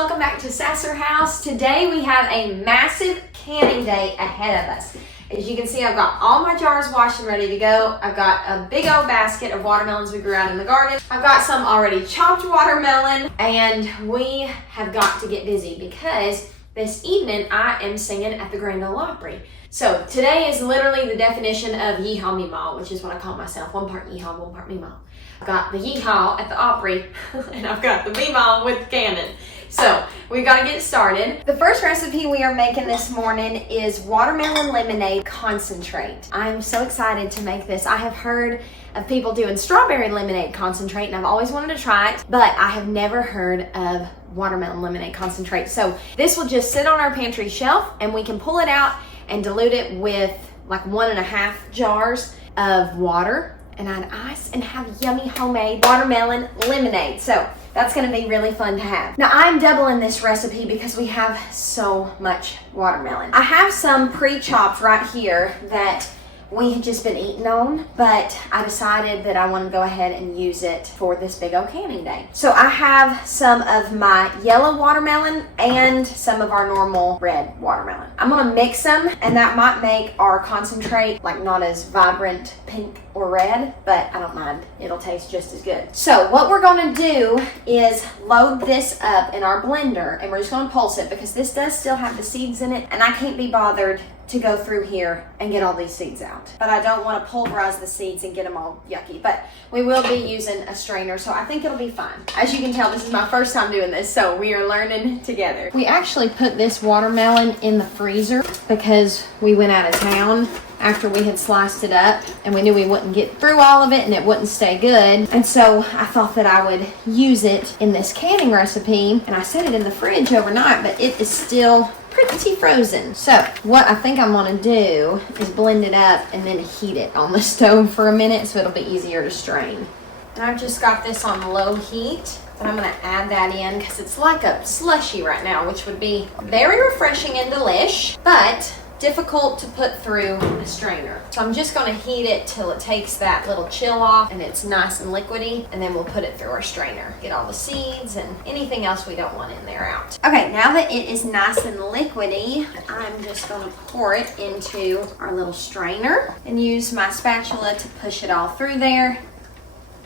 welcome back to Sasser House. Today we have a massive canning day ahead of us. As you can see, I've got all my jars washed and ready to go. I've got a big old basket of watermelons we grew out in the garden. I've got some already chopped watermelon, and we have got to get busy because this evening I am singing at the Grand Ole Opry. So today is literally the definition of yeehaw meemaw, which is what I call myself. One part yeehaw, one part meemaw. I've got the yeehaw at the Opry, and I've got the meemaw with the cannon. So we've got to get started. The first recipe we are making this morning is watermelon lemonade concentrate. I'm so excited to make this. I have heard of people doing strawberry lemonade concentrate, and I've always wanted to try it, but I have never heard of watermelon lemonade concentrate. So this will just sit on our pantry shelf, and we can pull it out and dilute it with like 1.5 jars of water and add ice and have yummy homemade watermelon lemonade. So that's gonna be really fun to have. Now I'm doubling this recipe because we have so much watermelon. I have some pre-chopped right here that we had just been eating on, but I decided that I want to go ahead and use it for this big old canning day. So I have some of my yellow watermelon and some of our normal red watermelon. I'm gonna mix them, and that might make our concentrate like not as vibrant pink or red, but I don't mind. It'll taste just as good. So what we're gonna do is load this up in our blender, and we're just gonna pulse it because this does still have the seeds in it, and I can't be bothered to go through here and get all these seeds out. But I don't want to pulverize the seeds and get them all yucky. But we will be using a strainer, so I think it'll be fine. As you can tell, this is my first time doing this, so we are learning together. We actually put this watermelon in the freezer because we went out of town after we had sliced it up, and we knew we wouldn't get through all of it and it wouldn't stay good. And so I thought that I would use it in this canning recipe, and I set it in the fridge overnight, but it is still pretty frozen. So what I think I'm gonna do is blend it up and then heat it on the stove for a minute so it'll be easier to strain. And I've just got this on low heat, and I'm gonna add that in because it's like a slushy right now, which would be very refreshing and delish, but difficult to put through a strainer. So I'm just gonna heat it till it takes that little chill off and it's nice and liquidy, and then we'll put it through our strainer. Get all the seeds and anything else we don't want in there out. Okay, now that it is nice and liquidy, I'm just gonna pour it into our little strainer and use my spatula to push it all through there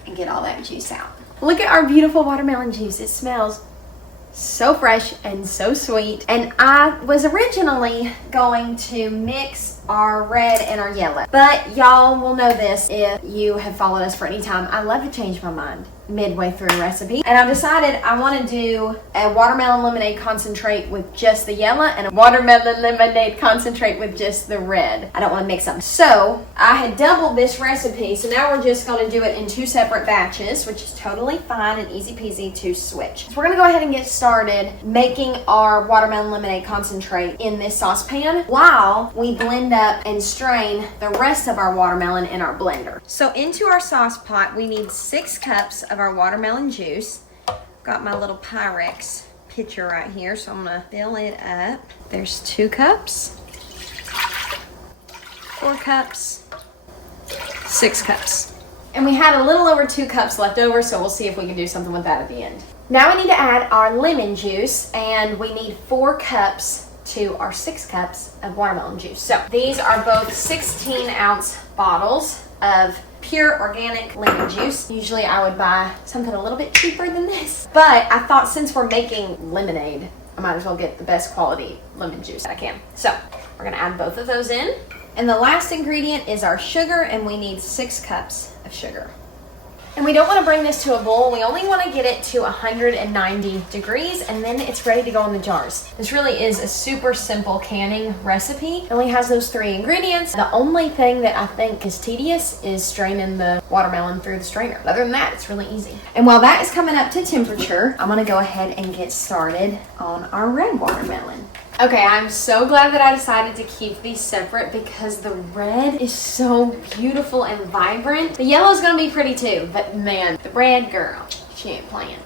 and get all that juice out. Look at our beautiful watermelon juice. It smells so fresh and so sweet. And I was originally going to mix our red and our yellow, but y'all will know this if you have followed us for any time. I love to change my mind midway through a recipe, and I've decided I want to do a watermelon lemonade concentrate with just the yellow and a watermelon lemonade concentrate with just the red. I don't want to mix them. So I had doubled this recipe, so now we're just going to do it in 2 separate batches, which is totally fine and easy peasy to switch. So we're going to go ahead and get started making our watermelon lemonade concentrate in this saucepan while we blend up and strain the rest of our watermelon in our blender. So into our sauce pot we need 6 cups of our watermelon juice. Got my little Pyrex pitcher right here, so I'm gonna fill it up. There's 2 cups, 4 cups, 6 cups. And we had a little over 2 cups left over, so we'll see if we can do something with that at the end. Now we need to add our lemon juice, and we need 4 cups to our 6 cups of watermelon juice. So these are both 16-ounce bottles of pure organic lemon juice. Usually I would buy something a little bit cheaper than this, but I thought since we're making lemonade, I might as well get the best quality lemon juice that I can. So we're gonna add both of those in. And the last ingredient is our sugar, and we need 6 cups of sugar. And we don't want to bring this to a boil. We only want to get it to 190 degrees, and then it's ready to go in the jars. This really is a super simple canning recipe. It only has those 3 ingredients. The only thing that I think is tedious is straining the watermelon through the strainer. Other than that, it's really easy. And while that is coming up to temperature, I'm going to go ahead and get started on our red watermelon. Okay, I'm so glad that I decided to keep these separate because the red is so beautiful and vibrant. The yellow is gonna be pretty too, but man, the red girl, she ain't playing.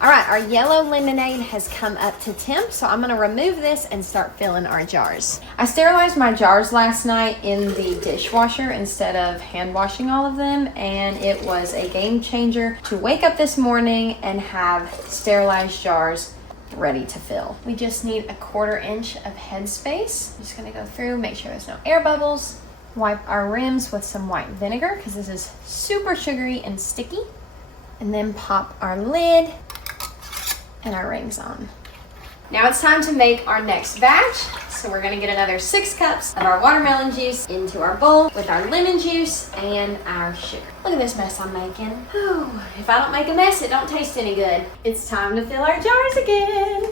All right, our yellow lemonade has come up to temp, so I'm gonna remove this and start filling our jars. I sterilized my jars last night in the dishwasher instead of hand washing all of them, and it was a game changer to wake up this morning and have sterilized jars ready to fill. We just need a 1/4 inch of headspace. I'm just gonna go through, make sure there's no air bubbles. Wipe our rims with some white vinegar because this is super sugary and sticky. And then pop our lid and our rings on. Now it's time to make our next batch. So we're gonna get another 6 cups of our watermelon juice into our bowl with our lemon juice and our sugar. Look at this mess I'm making. Whew. If I don't make a mess, it don't taste any good. It's time to fill our jars again.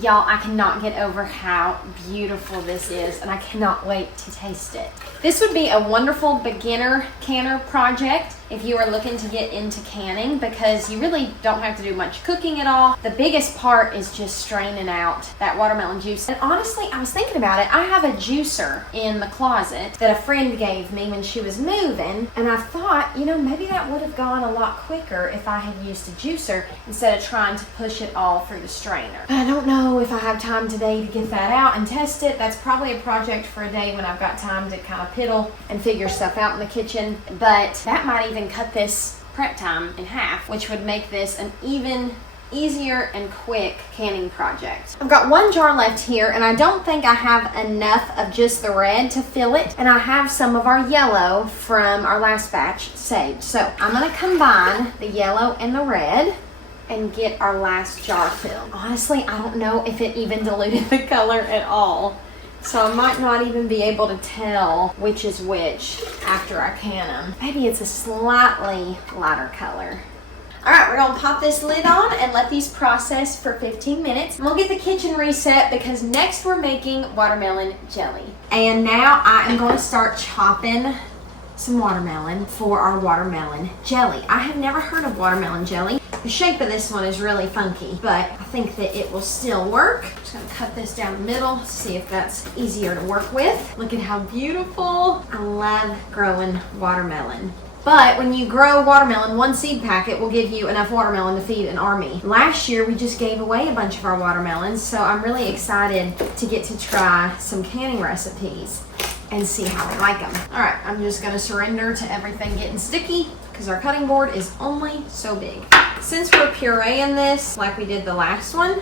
Y'all, I cannot get over how beautiful this is, and I cannot wait to taste it. This would be a wonderful beginner canner project if you are looking to get into canning, because you really don't have to do much cooking at all. The biggest part is just straining out that watermelon juice. And honestly, I was thinking about it. I have a juicer in the closet that a friend gave me when she was moving, and I thought, you know, maybe that would have gone a lot quicker if I had used a juicer instead of trying to push it all through the strainer. But I don't know if I have time today to get that out and test it. That's probably a project for a day when I've got time to kind of piddle and figure stuff out in the kitchen. But that might even cut this prep time in half, which would make this an even easier and quick canning project. I've got 1 jar left here, and I don't think I have enough of just the red to fill it, and I have some of our yellow from our last batch saved. So I'm gonna combine the yellow and the red and get our last jar filled. Honestly, I don't know if it even diluted the color at all. So I might not even be able to tell which is which after I can them. Maybe it's a slightly lighter color. All right, we're gonna pop this lid on and let these process for 15 minutes. We'll get the kitchen reset because next we're making watermelon jelly. And now I am going to start chopping some watermelon for our watermelon jelly. I have never heard of watermelon jelly. The shape of this one is really funky, but I think that it will still work. I'm just gonna cut this down the middle, see if that's easier to work with. Look at how beautiful. I love growing watermelon. But when you grow watermelon, 1 seed packet will give you enough watermelon to feed an army. Last year, we just gave away a bunch of our watermelons, so I'm really excited to get to try some canning recipes and see how I like them. All right, I'm just gonna surrender to everything getting sticky because our cutting board is only so big. Since we're pureeing this like we did the last one,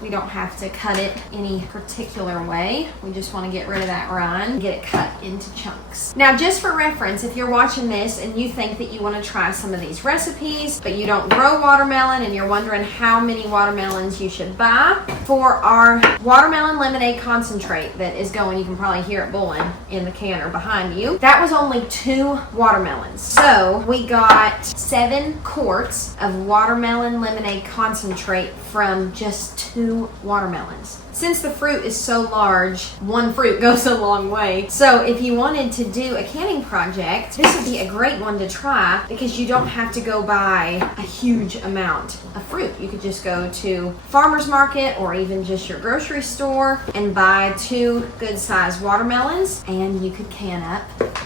we don't have to cut it any particular way. We just want to get rid of that rind and get it cut into chunks. Now, just for reference, if you're watching this and you think that you want to try some of these recipes, but you don't grow watermelon and you're wondering how many watermelons you should buy, for our watermelon lemonade concentrate that is going, you can probably hear it boiling in the canner behind you, that was only 2 watermelons. So we got 7 quarts of watermelon lemonade concentrate from just 2 watermelons. Since the fruit is so large, 1 fruit goes a long way. So if you wanted to do a canning project, this would be a great one to try because you don't have to go buy a huge amount of fruit. You could just go to farmer's market or even just your grocery store and buy 2 good-sized watermelons, and you could can up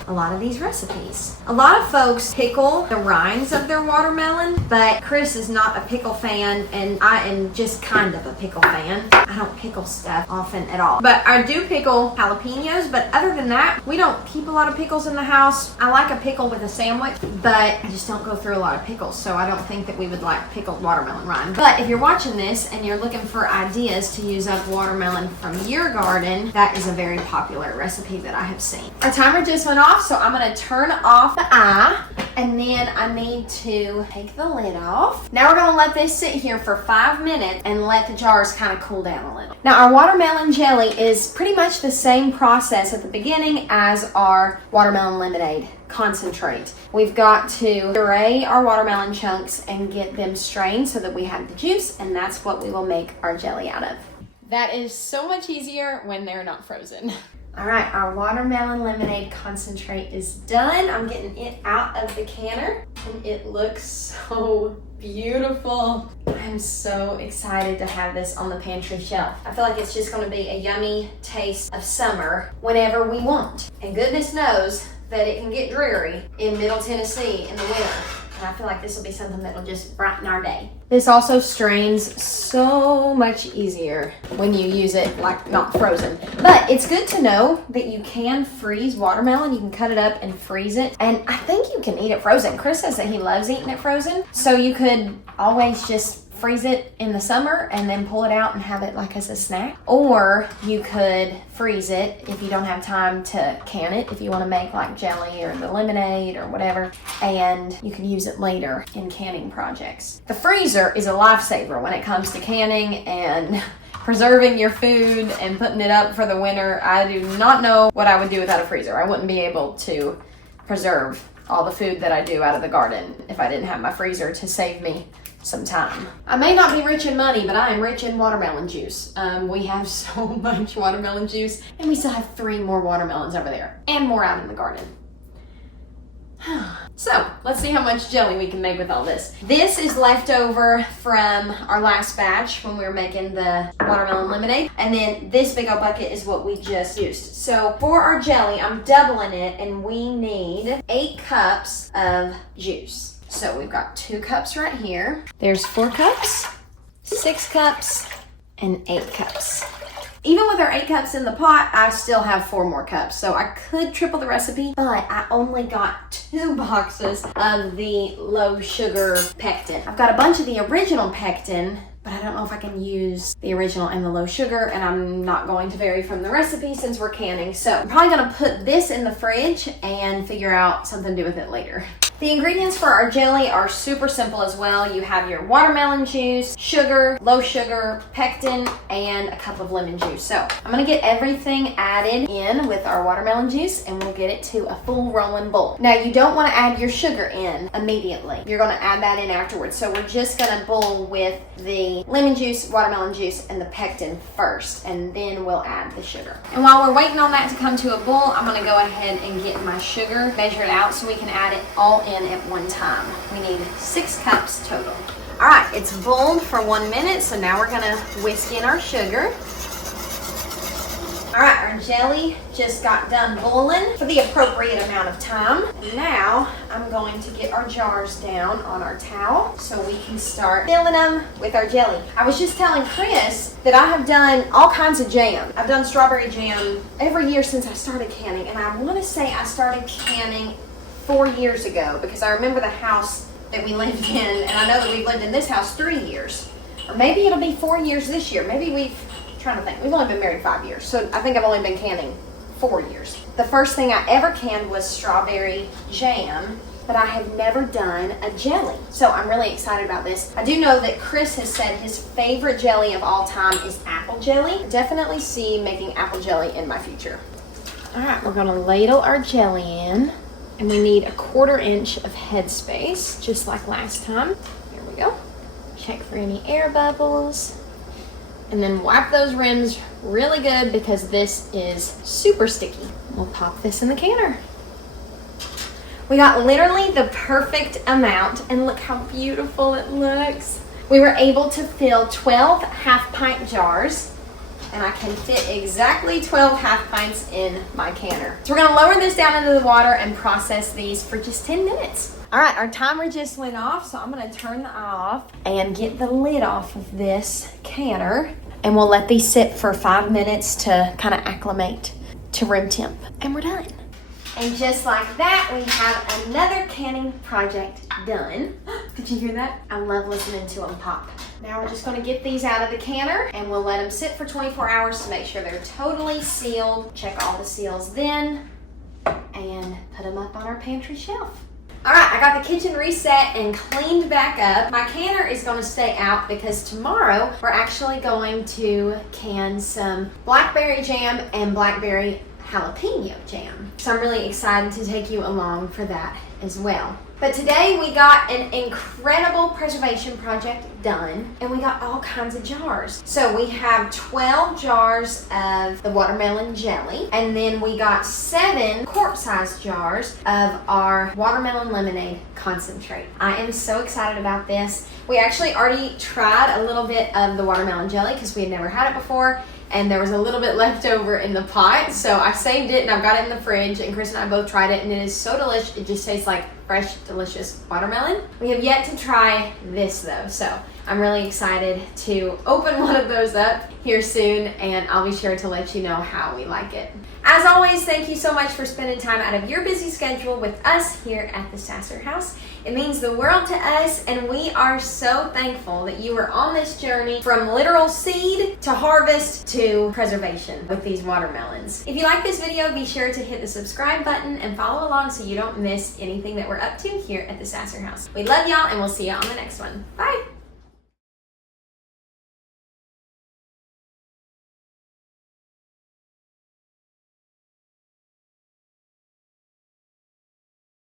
a lot of these recipes. A lot of folks pickle the rinds of their watermelon, but Chris is not a pickle fan, and I am just kind of a pickle fan. I don't pickle stuff often at all, but I do pickle jalapenos. But other than that, we don't keep a lot of pickles in the house. I like a pickle with a sandwich, but I just don't go through a lot of pickles, so I don't think that we would like pickled watermelon rind. But if you're watching this and you're looking for ideas to use up watermelon from your garden, that is a very popular recipe that I have seen. Our timer just went off, so I'm going to turn off the eye, and then I need to take the lid off. Now we're going to let this sit here for 5 minutes and let the jars kind of cool down a little. Now our watermelon jelly is pretty much the same process at the beginning as our watermelon lemonade concentrate. We've got to puree our watermelon chunks and get them strained so that we have the juice, and that's what we will make our jelly out of. That is so much easier when they're not frozen. All right, our watermelon lemonade concentrate is done. I'm getting it out of the canner, and it looks so beautiful. I'm so excited to have this on the pantry shelf. I feel like it's just going to be a yummy taste of summer whenever we want. And goodness knows that it can get dreary in Middle Tennessee in the winter. And I feel like this will be something that will just brighten our day. This also strains so much easier when you use it like not frozen. But it's good to know that you can freeze watermelon. You can cut it up and freeze it. And I think you can eat it frozen. Chris says that he loves eating it frozen. So you could always just freeze it in the summer and then pull it out and have it like as a snack. Or you could freeze it if you don't have time to can it, if you want to make like jelly or the lemonade or whatever, and you can use it later in canning projects. The freezer is a lifesaver when it comes to canning and preserving your food and putting it up for the winter. I do not know what I would do without a freezer. I wouldn't be able to preserve all the food that I do out of the garden if I didn't have my freezer to save me some time. I may not be rich in money, but I am rich in watermelon juice. We have so much watermelon juice, and we still have 3 more watermelons over there and more out in the garden. So let's see how much jelly we can make with all this. This is leftover from our last batch when we were making the watermelon lemonade. And then this big old bucket is what we just used. So for our jelly, I'm doubling it, and we need 8 cups of juice. So we've got 2 cups right here. There's 4 cups, 6 cups, and 8 cups. Even with our 8 cups in the pot, I still have 4 more cups. So I could triple the recipe, but I only got 2 boxes of the low sugar pectin. I've got a bunch of the original pectin, but I don't know if I can use the original and the low sugar, and I'm not going to vary from the recipe since we're canning. So I'm probably gonna put this in the fridge and figure out something to do with it later. The ingredients for our jelly are super simple as well. You have your watermelon juice, sugar, low sugar, pectin, and a cup of lemon juice. So I'm gonna get everything added in with our watermelon juice, and we'll get it to a full rolling bowl. Now you don't wanna add your sugar in immediately. You're gonna add that in afterwards. So we're just gonna bowl with the lemon juice, watermelon juice, and the pectin first, and then we'll add the sugar. And while we're waiting on that to come to a boil, I'm gonna go ahead and get my sugar measured out so we can add it all in at one time. We need 6 cups total. All right, it's boiled for 1 minute, so now we're gonna whisk in our sugar. All right, our jelly just got done boiling for the appropriate amount of time. And now I'm going to get our jars down on our towel so we can start filling them with our jelly. I was just telling Chris that I have done all kinds of jam. I've done strawberry jam every year since I started canning, and I want to say I started canning 4 years ago because I remember the house that we lived in, and I know that we've lived in this house 3 years. Or maybe it'll be 4 years this year. Maybe we've only been married 5 years, so I think I've only been canning 4 years. The first thing I ever canned was strawberry jam, but I have never done a jelly. So I'm really excited about this. I do know that Chris has said his favorite jelly of all time is apple jelly. I definitely see making apple jelly in my future. All right, we're gonna ladle our jelly in, and we need 1/4 inch of headspace, just like last time. There we go. Check for any air bubbles. And then wipe those rims really good because this is super sticky. We'll pop this in the canner. We got literally the perfect amount, and look how beautiful it looks. We were able to fill 12 half-pint jars, and I can fit exactly 12 half pints in my canner. So we're gonna lower this down into the water and process these for just 10 minutes. All right, our timer just went off, so I'm gonna turn the eye off and get the lid off of this canner, and we'll let these sit for 5 minutes to kind of acclimate to room temp, and we're done. And just like that, we have another canning project done. Did you hear that? I love listening to them pop. Now we're just gonna get these out of the canner, and we'll let them sit for 24 hours to make sure they're totally sealed. Check all the seals then, and put them up on our pantry shelf. All right, I got the kitchen reset and cleaned back up. My canner is gonna stay out because tomorrow we're actually going to can some blackberry jam and blackberry jalapeno jam. So I'm really excited to take you along for that as well. But today we got an incredible preservation project done, and we got all kinds of jars. So we have 12 jars of the watermelon jelly, and then we got 7 quart-sized jars of our watermelon lemonade concentrate. I am so excited about this. We actually already tried a little bit of the watermelon jelly because we had never had it before, and there was a little bit left over in the pot, so I saved it and I've got it in the fridge, and Chris and I both tried it, and it is so delicious. It just tastes like fresh, delicious watermelon. We have yet to try this though, so I'm really excited to open one of those up here soon, and I'll be sure to let you know how we like it. As always, thank you so much for spending time out of your busy schedule with us here at the Sasser house. It means the world to us, and we are so thankful that you are on this journey from literal seed to harvest to preservation with these watermelons. If you like this video, be sure to hit the subscribe button and follow along so you don't miss anything that we're up to here at the Sasser house. We love y'all, and we'll see you on the next one. Bye!